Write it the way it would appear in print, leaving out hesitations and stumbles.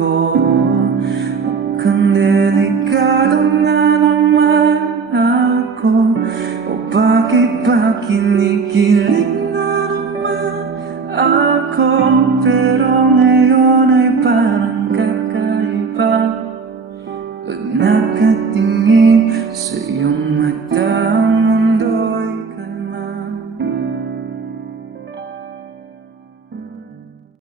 ko. Mukhang delikado na naman ako. O bakit ba kinikilig na naman ako? Pero ngayon ay parang kakaiba pag nakatingin sa iyong